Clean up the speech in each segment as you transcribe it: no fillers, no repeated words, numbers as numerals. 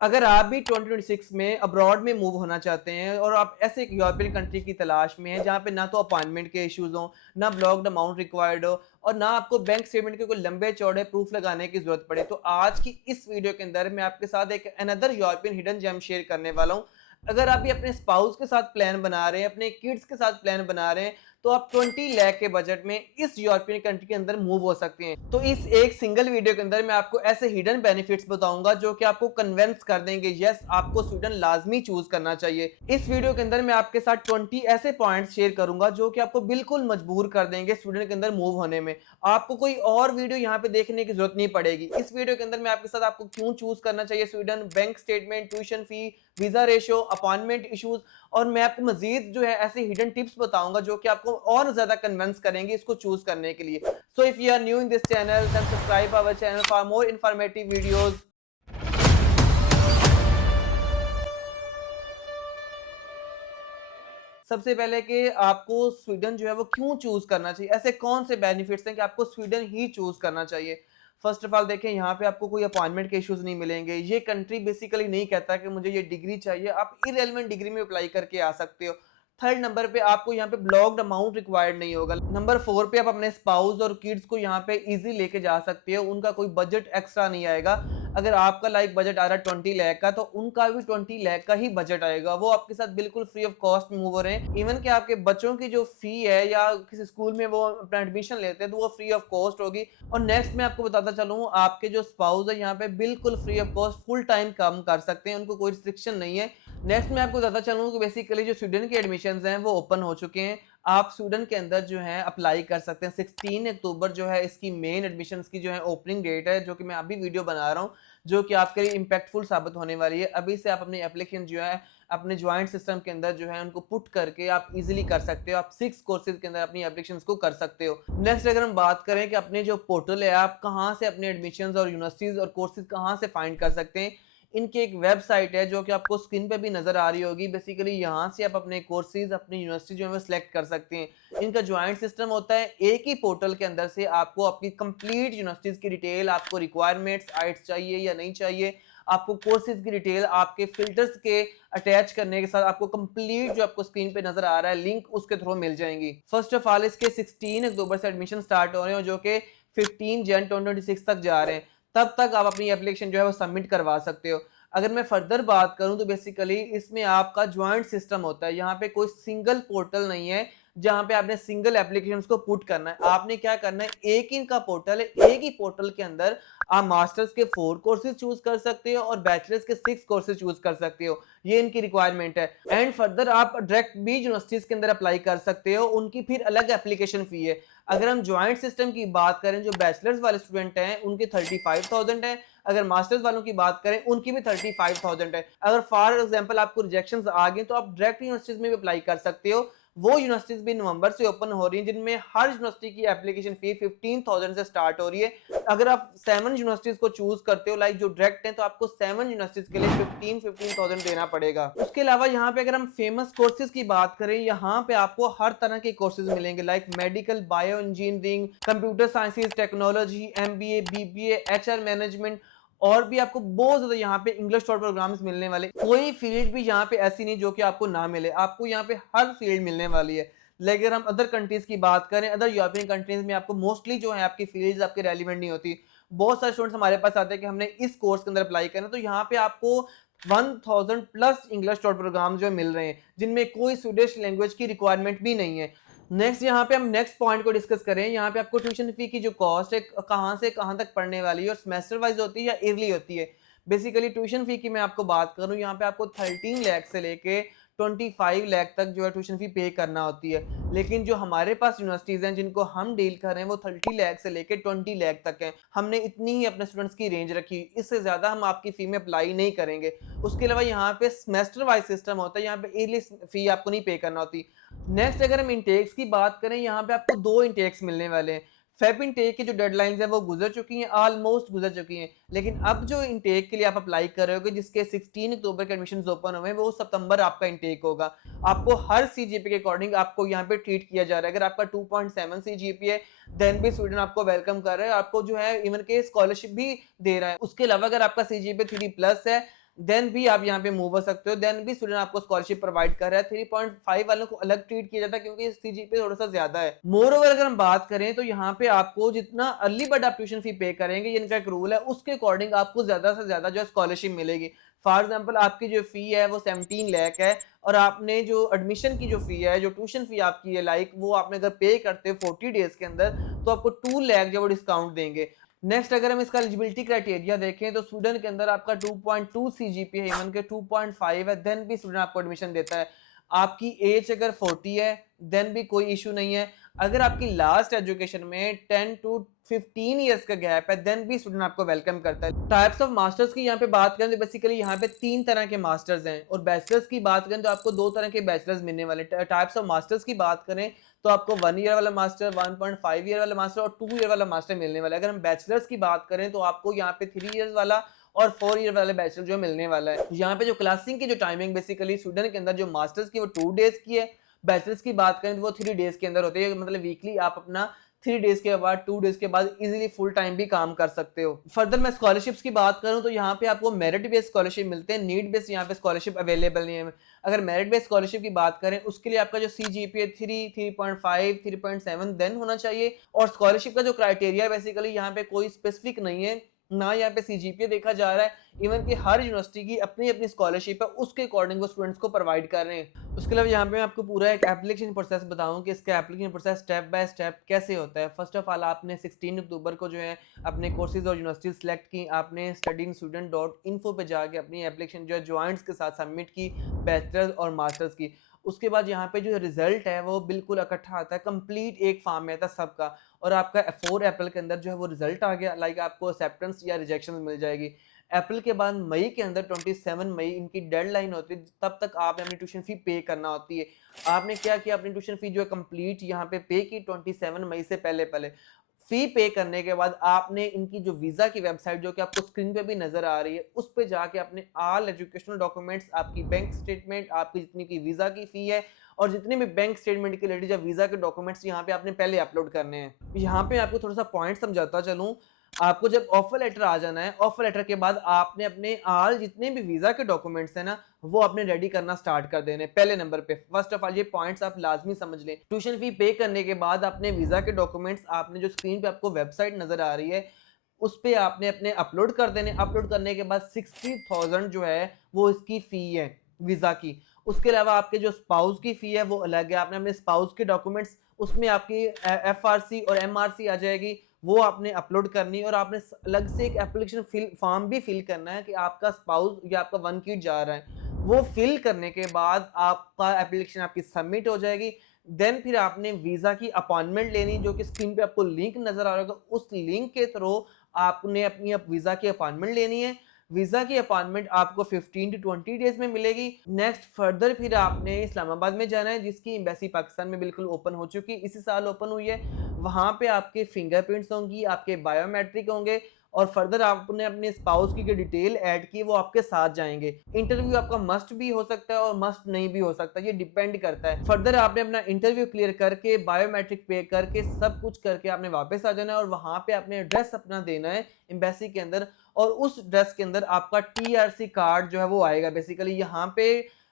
अगर आप भी 2026 में अब्रॉड में मूव होना चाहते हैं और आप ऐसे एक यूरोपियन कंट्री की तलाश में हैं जहाँ पे ना तो अपॉइंटमेंट के इश्यूज हों, ना ब्लॉक्ड अमाउंट रिक्वायर्ड हो और ना आपको बैंक स्टेटमेंट के कोई लंबे चौड़े प्रूफ लगाने की जरूरत पड़े, तो आज की इस वीडियो के अंदर मैं आपके साथ एक another European hidden gem share करने वाला हूँ। अगर आप भी अपने स्पाउस के साथ प्लान बना रहे हैं, अपने किड्स के साथ प्लान बना रहे हैं, तो आप 20 लाख के बजट में इस यूरोपियन कंट्री के अंदर मूव हो सकते हैं। तो इस एक सिंगल वीडियो के अंदर मैं आपको ऐसे हिडन बेनिफिट्स बताऊंगा जो कि आपको कन्विंस कर देंगे यस आपको स्वीडन लाजमी चूज करना चाहिए। इस वीडियो के अंदर मैं आपके साथ 20 ऐसे पॉइंट्स शेयर करूंगा जो कि आपको बिल्कुल मजबूर कर देंगे स्वीडन के अंदर मूव होने में। आपको कोई और वीडियो यहाँ पे देखने की जरूरत नहीं पड़ेगी। इस वीडियो के अंदर मैं आपके साथ आपको क्यों चूज करना चाहिए Sweden, bank statement, tuition fee, visa ratio, appointment issues और मैं आपको मजीद जो है ऐसे हिडन टिप्स बताऊंगा जो कि आपको और ज्यादा कन्विंस करेंगे इसको चूज करने के लिए। So if you are new in this channel then subscribe our channel for more informative videos. सबसे पहले कि आपको स्वीडन जो है वो क्यों चूज करना चाहिए, ऐसे कौन से बेनिफिट्स हैं कि आपको स्वीडन ही चूज करना चाहिए। फर्स्ट ऑफ ऑल देखें, यहाँ पे आपको कोई अपॉइंटमेंट के इश्यूज नहीं मिलेंगे। ये कंट्री बेसिकली नहीं कहता कि मुझे ये डिग्री चाहिए, आप इरेलेवेंट डिग्री में अप्लाई करके आ सकते हो। थर्ड नंबर पे आपको यहाँ पे ब्लॉक्ड अमाउंट रिक्वायर्ड नहीं होगा। नंबर 4 पे आप अपने स्पाउस और किड्स को यहाँ पे इजी लेके जा सकते हो, उनका कोई बजट एक्स्ट्रा नहीं आएगा। अगर आपका लाइक बजट आ रहा है 20 लाख का, तो उनका भी 20 लाख का ही बजट आएगा। वो आपके साथ बिल्कुल फ्री ऑफ कॉस्ट मूव हो रहे हैं। इवन कि आपके बच्चों की जो फी है या किसी स्कूल में वो अपना एडमिशन लेते हैं तो वो फ्री ऑफ कॉस्ट होगी। और नेक्स्ट मैं आपको बताता चलूँ, आपके जो स्पाउस है यहाँ पे बिल्कुल free of cost full time काम कर सकते हैं, उनको कोई रिस्ट्रिक्शन नहीं है। नेक्स्ट मैं आपको बताता चलूँ कि बेसिकली जो स्वीडन के एडमिशन हैं वो ओपन हो चुके हैं। आप स्वीडन के अंदर जो है अप्लाई कर सकते हैं। 16 अक्टूबर जो है इसकी मेन एडमिशन की जो है ओपनिंग डेट है, जो कि मैं अभी वीडियो बना रहा हूँ, जो कि आपके लिए इम्पैक्टफुल साबित होने वाली है। अभी से आप अपनी एप्लीकेशन जो है अपने ज्वाइंट सिस्टम के अंदर जो है उनको पुट करके आप इजीली कर सकते हो। आप 6 कोर्सेज के अंदर अपनी एप्लीकेशंस को कर सकते हो। नेक्स्ट अगर हम बात करें कि अपने जो पोर्टल है आप कहाँ से अपने एडमिशंस और यूनिवर्सिटीज और कोर्सेज कहाँ से फाइंड कर सकते हैं, इनकी एक वेबसाइट है जो कि आपको स्क्रीन पे भी नजर आ रही होगी। बेसिकली यहाँ से आप अपने कोर्सेज अपनी यूनिवर्सिटी जो है वो सिलेक्ट कर सकते हैं। इनका ज्वाइंट सिस्टम होता है, एक ही पोर्टल के अंदर से आपको अपनी कंप्लीट यूनिवर्सिटीज की डिटेल, आपको रिक्वायरमेंट्स आइट्स चाहिए या नहीं चाहिए, आपको कोर्सेज की डिटेल आपके फिल्टर्स के अटैच करने के साथ आपको कंप्लीट जो आपको स्क्रीन पे नजर आ रहा है लिंक उसके थ्रू मिल जाएंगी। फर्स्ट ऑफ ऑल इसके 16 अक्टूबर से एडमिशन स्टार्ट हो रहे हैं जो कि 15 जन 2026 तक जा रहे हैं। तब तक आप अपनी एप्लीकेशन जो है वो सबमिट करवा सकते हो। अगर मैं फर्दर बात करूं तो बेसिकली इसमें आपका ज्वाइंट सिस्टम होता है। यहाँ पे कोई सिंगल पोर्टल नहीं है जहां पे आपने सिंगल एप्लीकेशंस को पुट करना है। आपने क्या करना है, एक ही का पोर्टल है, एक ही पोर्टल के अंदर आप मास्टर्स के 4 कोर्सेज चूज कर सकते हो और बैचलर्स के 6 कोर्सेज चूज कर सकते हो। ये इनकी रिक्वायरमेंट है। एंड फर्दर आप डायरेक्ट भी यूनिवर्सिटीज के अंदर अप्लाई कर सकते हो, उनकी फिर अलग एप्लीकेशन फी है। अगर हम ज्वाइंट सिस्टम की बात करें, जो बैचलर्स वाले स्टूडेंट हैं उनकी 35,000 है। अगर मास्टर्स वालों की बात करें उनकी भी 35,000 है। अगर फॉर एग्जांपल आपको रिजेक्शंस आ गए तो आप डायरेक्ट यूनिवर्सिटीज में भी अप्लाई कर सकते हो। वो यूनिवर्सिटीज भी नवंबर से ओपन हो रही हैं जिनमें हर यूनिवर्सिटी की एप्लीकेशन फी 15,000 से स्टार्ट हो रही है। अगर आप 7 यूनिवर्सिटीज को चूज करते हो लाइक जो डायरेक्ट हैं, तो आपको 7 यूनिवर्सिटीज के लिए 15,000 देना पड़ेगा। उसके अलावा यहाँ पे अगर हम फेमस कोर्सेज की बात करें, यहाँ पे आपको हर तरह के कोर्सेज मिलेंगे like medical, bio engineering, computer sciences, technology, MBA, BBA, HR management और भी आपको बहुत ज्यादा यहाँ पे इंग्लिश शॉर्ट प्रोग्राम्स मिलने वाले। कोई फील्ड भी यहाँ पे ऐसी नहीं जो कि आपको ना मिले, आपको यहाँ पे हर फील्ड मिलने वाली है। लेकिन अगर हम अदर कंट्रीज की बात करें, अदर यूरोपियन कंट्रीज में आपको मोस्टली जो है आपकी फील्ड्स आपके रेलिवेंट नहीं होती। बहुत सारे स्टूडेंट्स हमारे पास आते हैं कि हमने इस कोर्स के अंदर अप्लाई करना, तो यहाँ पे आपको 1000 प्लस इंग्लिश शॉर्ट प्रोग्राम जो मिल रहे हैं जिनमें कोई स्वीडिश लैंग्वेज की रिक्वायरमेंट भी नहीं है। नेक्स्ट यहाँ पे हम नेक्स्ट पॉइंट को डिस्कस करें। यहाँ पे आपको ट्यूशन फी की जो कॉस्ट है कहाँ से कहाँ तक पढ़ने वाली है और सेमेस्टर वाइज होती है या ईयरली होती है। बेसिकली ट्यूशन फी की मैं आपको बात करूँ, यहाँ पे आपको 13 लाख से लेके 25 लाख तक जो है ट्यूशन फी पे करना होती है। लेकिन जो हमारे पास यूनिवर्सिटीज हैं जिनको हम डील कर रहे हैं वो 30 लाख से लेके 20 लाख तक हैं। हमने इतनी ही अपने स्टूडेंट्स की रेंज रखी, इससे ज्यादा हम आपकी फी में अप्लाई नहीं करेंगे। उसके अलावा यहाँ पे सेमेस्टर वाइज सिस्टम होता है, यहाँ पे ईयरली फी आपको नहीं पे करना होती। नेक्स्ट अगर हम इंटेक्स की बात करें, यहाँ पे आपको 2 इंटेक्स मिलने वाले हैं। फेब इंटेक की जो डेडलाइंस है वो गुजर चुकी हैं, ऑलमोस्ट गुजर चुकी हैं। लेकिन अब जो इंटेक के लिए आप अप्लाई कर रहे हो जिसके 16 अक्टूबर के एडमिशन ओपन हुए हैं, वो सितंबर आपका इंटेक होगा। आपको हर सीजीपीए के अकॉर्डिंग आपको यहाँ पे ट्रीट किया जा रहा है। अगर आपका 2.7 सीजीपीए है देन भी स्वीडन आपको वेलकम कर रहा है, आपको जो है इवन के स्कॉलरशिप भी दे रहा है। उसके अलावा अगर आपका सीजीपीए 3 प्लस है देन भी आप यहाँ पे मूव हो सकते हो, देन भी स्टूडेंट आपको स्कॉलरशिप प्रोवाइड कर रहा है। 3.5 वालों को अलग ट्रीट किया जाता है क्योंकि सीजीपीए थोड़ा सा ज्यादा है। मोर ओवर अगर हम बात करें तो यहाँ पे आपको जितना अर्ली बर्ड आप ट्यूशन फी पे करेंगे, ये इनका एक रूल है, उसके अकॉर्डिंग आपको ज्यादा से ज्यादा जो है स्कॉलरशिप मिलेगी। फॉर एग्जाम्पल आपकी जो फी है वो 17 लाख है, और आपने जो एडमिशन की जो फी है, जो ट्यूशन फी आपकी है, लाइक वो आपने अगर पे करते हो 40 डेज के अंदर, तो आपको 2 लाख जो वो डिस्काउंट देंगे। नेक्स्ट अगर हम इसका एलिजिबिलिटी क्राइटेरिया देखें तो स्टूडेंट के अंदर आपका 2.2 सीजीपीए है, इवन के 2.5 है, देन भी स्टूडेंट आपको एडमिशन देता है। आपकी एज अगर 40 है देन भी कोई इशू नहीं है। अगर आपकी लास्ट एजुकेशन में 10 टू 15 इयर्स का गैप है देन भी स्टूडेंट आपको वेलकम करता है। टाइप्स ऑफ मास्टर्स की यहाँ पे बात करें तो बेसिकली यहाँ पे 3 तरह के मास्टर्स हैं, और बैचलर्स की बात करें तो आपको 2 तरह के बैचलर्स मिलने वाले। टाइप्स ऑफ मास्टर्स की बात करें तो आपको 1 ईयर वाला मास्टर, 1.5 ईयर वाला मास्टर और 2 ईयर वाला मास्टर मिलने वाला है। अगर हम बैचलर्स की बात करें तो आपको यहाँ पे 3 ईयर्स वाला और 4 ईयर वाले बैचलर जो मिलने वाला है। यहाँ पे जो क्लासिंग की जो टाइमिंग बेसिकली स्टूडेंट के अंदर जो मास्टर्स की वो 2 डेज की है, बैचलर्स की बात करें तो वो 3 डेज के अंदर होती है। मतलब वीकली आप अपना 3 डेज के बाद 2 डेज के बाद इजीली फुल टाइम भी काम कर सकते हो। फर्दर मैं स्कॉलरशिप्स की बात करूं तो यहाँ पे आपको मेरिट बेस्ड स्कॉलरशिप मिलते हैं, नीड बेस्ड यहाँ पे स्कॉलरशिप अवेलेबल नहीं है। अगर मेरिट बेस्ड स्कॉलरशिप की बात करें उसके लिए आपका जो सीजीपीए 3, 3.5, 3.7 देन होना चाहिए। और स्कॉलरशिप का जो क्राइटेरिया बेसिकली यहाँ पे कोई स्पेसिफिक नहीं है, ना यहाँ पे सीजीपीए देखा जा रहा है, इवन कि हर यूनिवर्सिटी की अपनी अपनी स्कॉलरशिप है, उसके अकॉर्डिंग वो स्टूडेंट्स को प्रोवाइड कर रहे हैं। उसके अलावा यहाँ पे मैं आपको पूरा एक एप्लीकेशन प्रोसेस बताऊं कि इसका application process step by step कैसे होता है। फर्स्ट ऑफ ऑल आपने 16 अक्टूबर को जो है अपने कोर्सेज और यूनिवर्सिटी सेलेक्ट की, आपने studyinstudent.info पे जाके अपनी एप्लीकेशन जो है ज्वाइंट्स के साथ सबमिट की, बैचलर्स और मास्टर्स की। उसके बाद यहाँ पे जो रिजल्ट है वो बिल्कुल इकट्ठा आता है, कंप्लीट एक फॉर्म में आता है सबका, और आपका 4 अप्रैल के अंदर जो है वो रिजल्ट आ गया। लाइक आपको एक्सेप्टेंस या रिजेक्शन मिल जाएगी। अप्रैल के बाद मई के अंदर 27 मई इनकी डेडलाइन होती है, तब तक आपने अपनी ट्यूशन फी पे करना होती है। आपने क्या किया, अपनी ट्यूशन फी जो है कंप्लीट यहाँ पे पे की 27 मई से पहले पहले। फी पे करने के बाद आपने इनकी जो वीजा की वेबसाइट जो कि आपको स्क्रीन पे भी नजर आ रही है, उस पे जाके अपने ऑल एजुकेशनल डॉक्यूमेंट्स, आपकी बैंक स्टेटमेंट, आपकी जितनी की वीजा की फी है और जितने भी बैंक स्टेटमेंट के रिलेटेड या वीजा के डॉक्यूमेंट्स यहाँ पे आपने पहले अपलोड करने हैं। यहाँ पे आपको थोड़ा सा पॉइंट समझाता चलूं। आपको जब ऑफर लेटर आ जाना है, ऑफर लेटर के बाद आपने अपने ऑल जितने भी वीजा के डॉक्यूमेंट्स है ना वो आपने रेडी करना स्टार्ट कर देने पहले नंबर पे। फर्स्ट ऑफ ऑल ये पॉइंट्स आप लाजमी समझ लें। ट्यूशन फी पे करने के बाद अपने वीजा के डॉक्यूमेंट्स आपने जो स्क्रीन पे आपको वेबसाइट नजर आ रही है उस पे आपने अपने अपलोड कर देने। अपलोड करने के बाद 60,000 जो है वो इसकी फी है वीजा की। उसके अलावा आपके जो स्पाउस की फी है वो अलग है। आपने अपने स्पाउस के डॉक्यूमेंट्स उसमें आपकी एफआरसी और एमआरसी आ जाएगी, वो आपने अपलोड करनी है। और आपने अलग से एक एप्लीकेशन फॉर्म भी फिल करना है कि आपका स्पाउस या आपका 1 किड जा रहा है। वो फिल करने के बाद आपका एप्लीकेशन आपकी सबमिट हो जाएगी। देन फिर आपने वीजा की अपॉइंटमेंट लेनी, जो कि स्क्रीन पे आपको लिंक नजर आ रहा होगा, उस लिंक के थ्रू आपने अपनी वीजा की अपॉइंटमेंट लेनी है। वीजा की अपॉइंटमेंट आपको 15 टू 20 डेज में मिलेगी। नेक्स्ट फर्दर फिर आपने इस्लामाबाद में जाना है, जिसकी एम्बेसी पाकिस्तान में बिल्कुल ओपन हो चुकी है, इसी साल ओपन हुई है। वहां पे आपके फिंगरप्रिंट्स होंगी, आपके बायोमेट्रिक होंगे, और फर्दर आपने अपने स्पाउस की डिटेल ऐड की वो आपके साथ जाएंगे। इंटरव्यू आपका मस्ट भी हो सकता है और मस्ट नहीं भी हो सकता, ये डिपेंड करता है। फर्दर आपने अपना इंटरव्यू क्लियर करके बायोमेट्रिक पे करके सब कुछ करके आपने वापस आ जाना है, और वहां पे आपने एड्रेस अपना देना है एम्बेसी के अंदर, और उस ड्रेस के अंदर आपका टीआरसी कार्ड जो है वो आएगा। बेसिकली यहाँ पे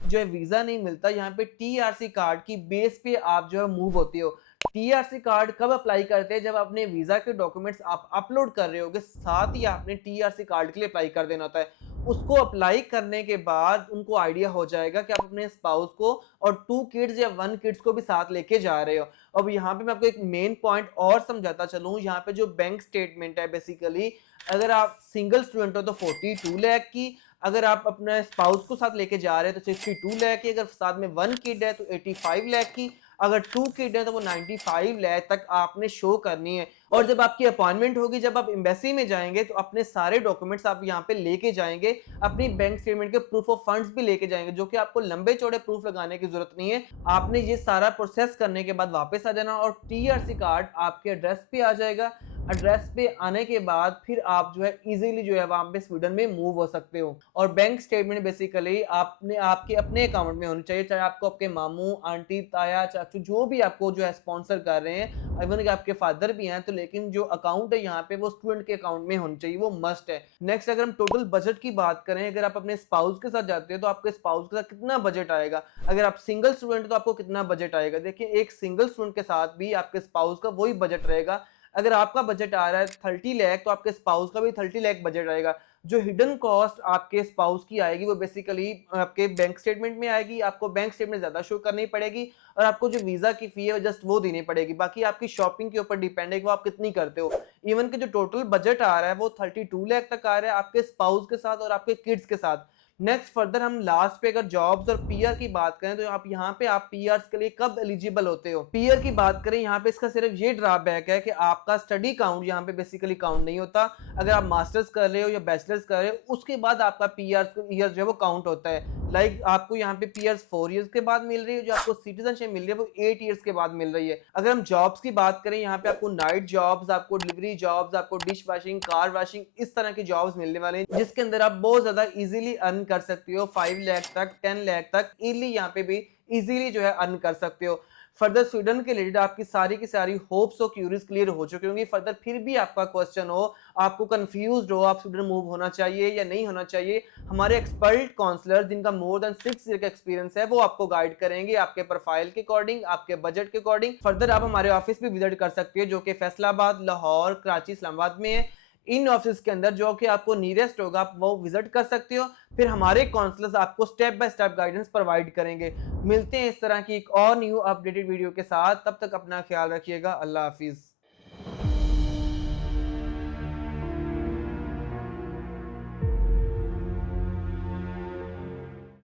जो है वीजा नहीं मिलता, यहाँ पे टीआरसी कार्ड की बेस पे आप जो है मूव होते हो। टीआरसी कार्ड कब अप्लाई करते हैं, जब अपने वीजा के डॉक्यूमेंट्स आप अपलोड कर रहे होगे, साथ ही आपने टीआरसी कार्ड के लिए अप्लाई कर देना होता है। उसको अप्लाई करने के बाद उनको आइडिया हो जाएगा कि आप अपने स्पाउस को और 2 किड्स या 1 किड्स को भी साथ लेके जा रहे हो। अब यहाँ पे मैं आपको एक मेन पॉइंट और समझाता चलूं। यहाँ पे जो बैंक स्टेटमेंट है बेसिकली, अगर आप सिंगल स्टूडेंट हो तो 42 लाख की, अगर आप अपने स्पाउस को साथ लेके जा रहे हैं तो 62 लाख की, अगर साथ में 1 किड है तो 85 लाख की, अगर 2 किड है तो वो 95 लाख तक आपने शो करनी है। और जब आपकी अपॉइंटमेंट होगी, जब आप एम्बेसी में जाएंगे, तो अपने सारे डॉक्यूमेंट्स आप यहाँ पे लेके जाएंगे, अपनी बैंक स्टेटमेंट के प्रूफ ऑफ फंड्स भी लेके जाएंगे, जो कि आपको लंबे चौड़े प्रूफ लगाने की जरूरत नहीं है। आपने ये सारा प्रोसेस करने के बाद वापस आ जाना और टीआरसी कार्ड आपके एड्रेस पे आ जाएगा। एड्रेस पे आने के बाद फिर आप जो है इजीली जो है वहाँ पे स्वीडन में मूव हो सकते हो। और बैंक स्टेटमेंट बेसिकली आपने आपके अपने अकाउंट में होनी चाहिए, चाहे आपको आपके मामू, आंटी, ताया, चाचू जो भी आपको जो है स्पॉन्सर कर रहे हैं, इवन कि आपके फादर भी हैं, तो लेकिन जो अकाउंट है यहाँ पे वो स्टूडेंट के अकाउंट में होनी चाहिए, वो मस्ट है। नेक्स्ट अगर हम टोटल बजट की बात करें, अगर आप अपने स्पाउस के साथ जाते हो तो आपके स्पाउस के साथ कितना बजट आएगा, अगर आप सिंगल स्टूडेंट तो आपको कितना बजट आएगा। देखिए एक सिंगल स्टूडेंट के साथ भी आपके स्पाउस का वही बजट रहेगा। अगर आपका बजट आ रहा है 30 लाख तो आपके स्पाउस का भी 30 लाख बजट आएगा। जो हिडन कॉस्ट आपके स्पाउस की आएगी वो बेसिकली आपके बैंक स्टेटमेंट में आएगी, आपको बैंक स्टेटमेंट ज्यादा शो करनी पड़ेगी, और आपको जो वीजा की फी है जस्ट वो देनी पड़ेगी। बाकी आपकी शॉपिंग के ऊपर डिपेंड है कि वो आप कितनी करते हो। इवन कि जो टोटल बजट आ रहा है वो 32 लाख तक आ रहा है आपके स्पाउस के साथ और आपके किड्स के साथ। नेक्स्ट फर्दर हम लास्ट पे अगर जॉब्स और पीआर की बात करें तो आप यहाँ पे आप पीआर के लिए कब एलिजिबल होते हो। पीआर की बात करें यहाँ पे इसका सिर्फ ये ड्रॉबैक है कि आपका स्टडी काउंट यहाँ पे बेसिकली काउंट नहीं होता। अगर आप मास्टर्स कर रहे हो या बैचलर्स कर रहे हो उसके बाद आपका पीआर ईयर जो है वो काउंट होता है। लाइक आपको यहाँ पे पीआर 4 ईयर्स के बाद मिल रही है, जो आपको सिटीजनशिप मिल रही है वो 8 ईयर्स के बाद मिल रही है। अगर हम जॉब्स की बात करें यहाँ पे आपको नाइट जॉब्स, आपको डिलीवरी जॉब्स, आपको डिश वॉशिंग, कार वॉशिंग, इस तरह की जॉब्स मिलने वाले हैं जिसके अंदर आप बहुत ज्यादा इजीली अर्न कर सकते हो। 5 लाख तक, 10 लाख तक इजीली यहाँ पे भी इजीली जो है अर्न कर सकते हो। फर्दर स्वीडन के रिलेटेड आपकी सारी की सारी होप्स और क्यूरीज क्लियर हो चुकी होंगी। फर्दर फिर भी आपका क्वेश्चन हो, आपको कंफ्यूज हो आप स्वीडन मूव होना चाहिए या नहीं होना चाहिए, हमारे एक्सपर्ट काउंसलर जिनका मोर देन 6 ईयर का एक्सपीरियंस है वो आपको गाइड करेंगे आपके प्रोफाइल के अकॉर्डिंग, आपके बजट के अकॉर्डिंग। फर्दर आप हमारे ऑफिस भी विजिट कर सकते हो जो कि फैसलाबाद, लाहौर, कराची, इस्लामाबाद में है। इन ऑफिस के अंदर जो कि आपको नियरेस्ट होगा आप वो विजिट कर सकते हो। फिर हमारे काउंसलर्स आपको step by step guidance provide करेंगे। मिलते हैं इस तरह की एक और न्यू अपडेटेड वीडियो के साथ, तब तक अपना ख्याल रखिएगा। अल्लाह हाफिज।